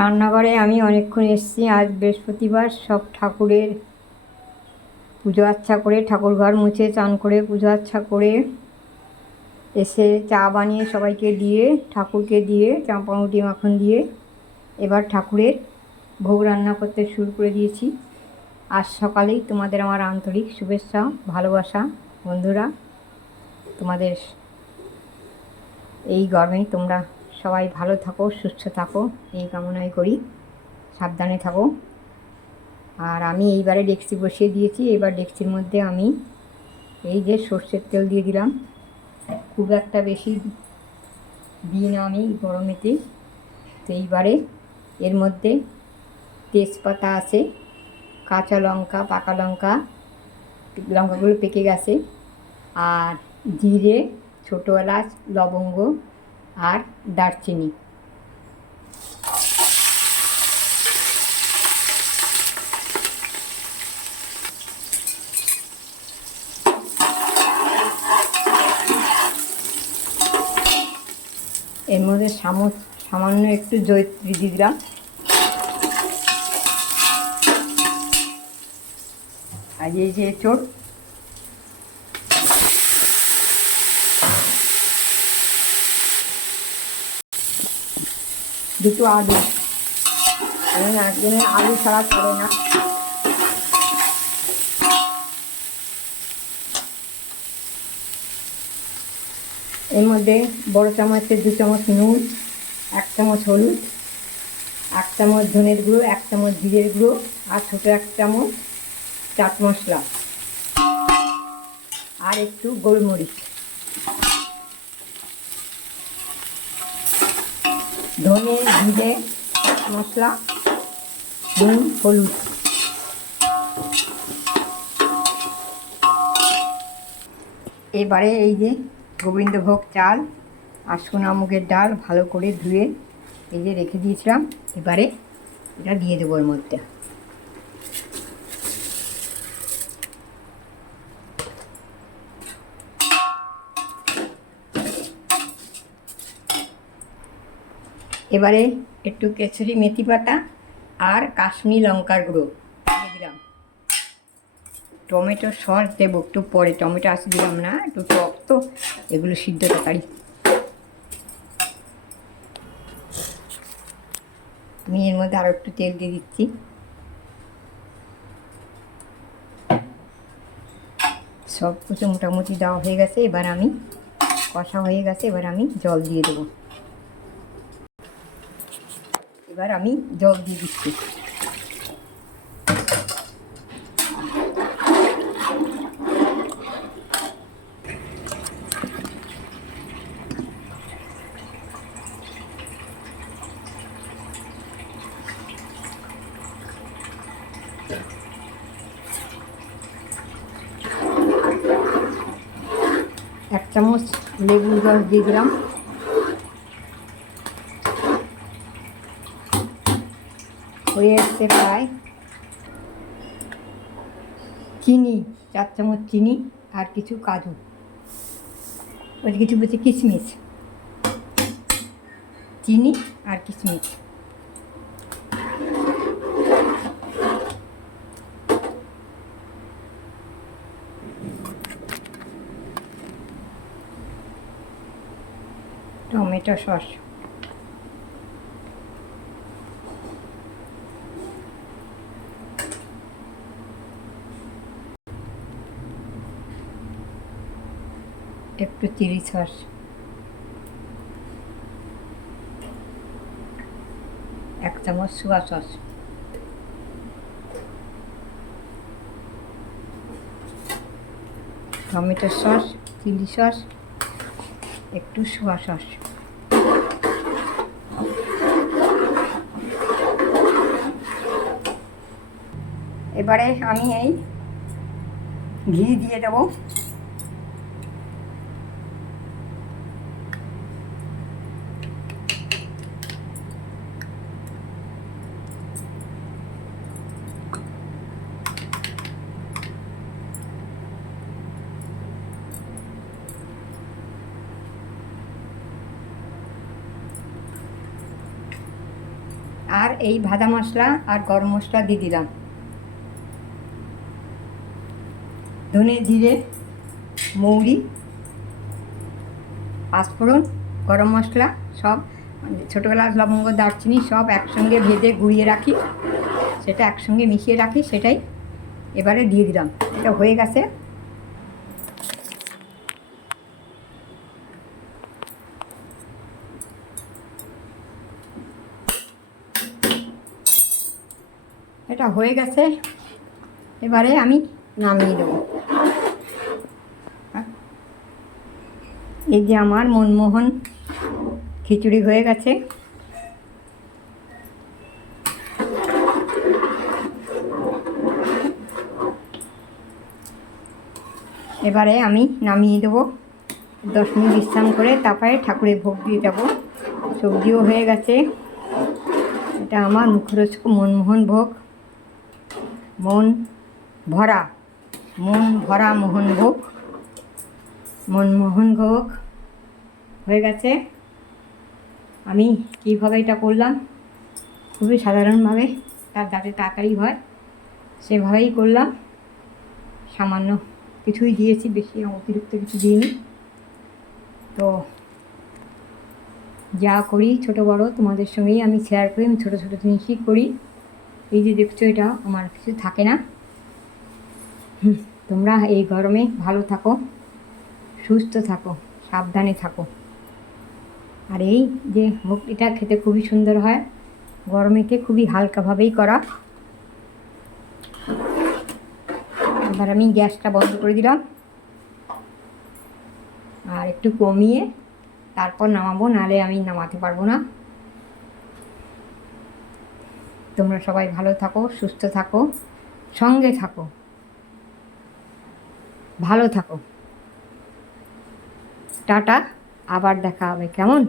রান্নাঘরে আমি অনেকক্ষণ এসেছি। আজ বৃহস্পতিবার, সব ঠাকুরের পুজো আচ্ছা করে, ঠাকুর ঘর মুছে চান করে পুজো আচ্ছা করে এসে চা বানিয়ে সবাইকে দিয়ে, ঠাকুরকে দিয়ে, চাঁপামুটি মাখন দিয়ে এবার ঠাকুরের ভোগ রান্না করতে শুরু করে দিয়েছি। আজ সকালেই তোমাদের আমার আন্তরিক শুভেচ্ছা, ভালোবাসা। বন্ধুরা, তোমাদের এই গরমে তোমরা সবাই ভালো থাকো, সুস্থ থাকো, এই কামনাই করি। সাবধানে থাকো। আর আমি এইবারে ডেকচি বসিয়ে দিয়েছি। এবার ডেকচির মধ্যে আমি এই যে সর্ষের তেল দিয়ে দিলাম। খুব একটা বেশি দিই না আমি গরমেতে। তো এইবারে এর মধ্যে তেজপাতা আছে, কাঁচা লঙ্কা, পাকা লঙ্কা, লঙ্কাগুলো পেকে গেছে, আর জিরে, ছোটো এলাচ, লবঙ্গ আর দারচিনি। এর মধ্যে সামান্য একটু জয়িত্রী দিয়ে দিলাম। আর এই যে এঁচোড়, দুটো আলু, একজনের আলু ছাড়া করে না। এর মধ্যে বড় চামচের 2 চামচ নুন, 1 চামচ হলুদ, 1 চামচ ধনের গুঁড়ো, 1 চামচ জিরের গুঁড়ো আর ছোটো 1 চামচ চাট মশলা আর একটু গোলমরিচ, ধনে, জিরে, মশলা, নুন, হলুদ। এবারে এই যে গোবিন্দভোগ চাল আর সোনা মুগের ডাল ভালো করে ধুয়ে এই যে রেখে দিয়েছিলাম, এবারে এটা দিয়ে দেবো এর মধ্যে। এবারে একটু কেশরি মেথি পাতা আর কাশ্মীরি লঙ্কার গুঁড়ো দিয়ে দিলাম। টমেটো সস দেবো একটু পরে, টমেটো আসতে দিলাম না, একটু টক তো, এগুলো সিদ্ধ তরকারি। আমি এর মধ্যে আরও একটু তেল দিয়ে দিচ্ছি। সব কিছু মোটামুটি দেওয়া হয়ে গেছে। এবার আমি কষা হয়ে গেছে, এবার আমি জল দিয়ে দেবো। এবার আমি জল দিয়ে দিচ্ছি। এক চামচ লেবুর রস দিয়ে দিলাম। হয়ে এসছে প্রায়। চিনি 4 চামচ চিনি আর কিছু কাজু, ওই কিছু বলছে কিশমিশ, চিনি আর কিশমিশ। টমেটো সস, একটু চিলি সস, এক চামচ soya sauce, tomato sauce, chilli sauce, একটু সোয়া সস। এবারে আমি এই ঘি দিয়ে দেবো। আর এই ভাজা মশলা আর গরম মশলা দিয়ে দিলাম, ধনে জিরে মৌরি পাঁচফোড়ন গরম মশলা সব ছোটো এলাচ লবঙ্গ দারচিনি সব একসঙ্গে ভেজে গুঁড়িয়ে রাখি, সেটা একসঙ্গে মিশিয়ে রাখি, সেটাই এবারে দিয়ে দিলাম। এটা হয়ে গেছে। এটা হয়ে গেছে, এবারে আমি নামিয়ে দেবো। এই যে আমার মনমোহন খিচুড়ি হয়ে গেছে। এবারে আমি নামিয়ে দেবো, 10 মিনিট বিশ্রাম করে তারপরে ঠাকুরের ভোগ দিয়ে যাবো। সবজিও হয়ে গেছে। এটা আমার মুখরোচক মনমোহন ভোগ, মন ভরা মোহন ভোগ, মনমোহন ভোগ হয়ে গেছে। আমি কীভাবে এটা করলাম, খুবই সাধারণভাবে, তার যাতে তাড়াতাড়ি হয় সেভাবেই করলাম। সামান্য কিছুই দিয়েছি, বেশি অতিরিক্ত কিছু দিইনি। তো যা করি ছোটো বড় তোমাদের সঙ্গেই আমি শেয়ার করি। আমি ছোটো ছোটো জিনিসই করি। এই যে দেখছো, এটা আমার কিছু থাকে না। তোমরা এই গরমে ভালো থাকো, সুস্থ থাকো, সাবধানে থাকো। আর এই যে ভক্তিটা খেতে খুবই সুন্দর হয়, গরমেতে খুবই হালকাভাবেই করা। এবার আমি গ্যাসটা বন্ধ করে দিলাম আর একটু কমিয়ে তারপর নামাবো, নাহলে আমি নামাতে পারবো না। তোমরা সবাই ভালো থাকো, সুস্থ থাকো, সঙ্গে থাকো, ভালো থাকো। টাটা, আবার দেখা হবে, কেমন?